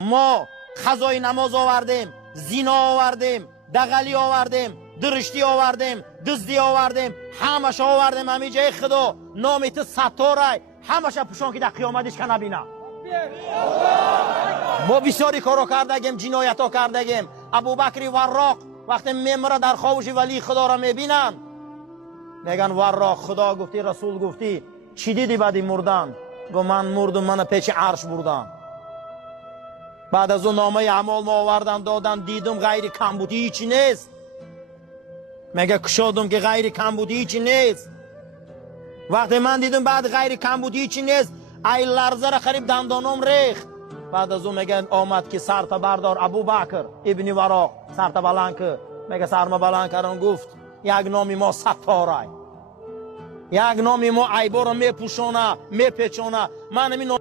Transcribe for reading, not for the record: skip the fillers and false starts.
ما قضای نماز آوردیم، زنا آوردیم، دغلی آوردیم، درشتی آوردیم، دزدی آوردیم، همش آوردیم. همین جای خدا نامیت ستاره همش پوشان که در قیامتش که نبینم. ما بسیاری کارو کردگیم، جنایت ها کردگیم. ابوبکر وراق وقتی میمره در خوابش ولی خدا را میبینن، میگن وراق خدا گفتی رسول گفتی چی دیدی بعدی مردن؟ گو من مردم، من پیش عرش بردم. بعد از اون نامه اعمال ما آوردن دادن، دیدم غیر کمبودی هیچی نیست. میگه کشادم که غیر کمبودی هیچی نیست. وقتی من دیدم بعد غیر کمبودی هیچی نیست، ای لرزه را خریب دندانم ریخت. بعد از اون میگه آمد که سرت بردار ابوبکر ابن وراق، سرت بلند که. میگه سرم بلند کردم، گفت یک نامی ما ستاره، یک نامی ما عیبا را میپوشونه میپیچونه. من همین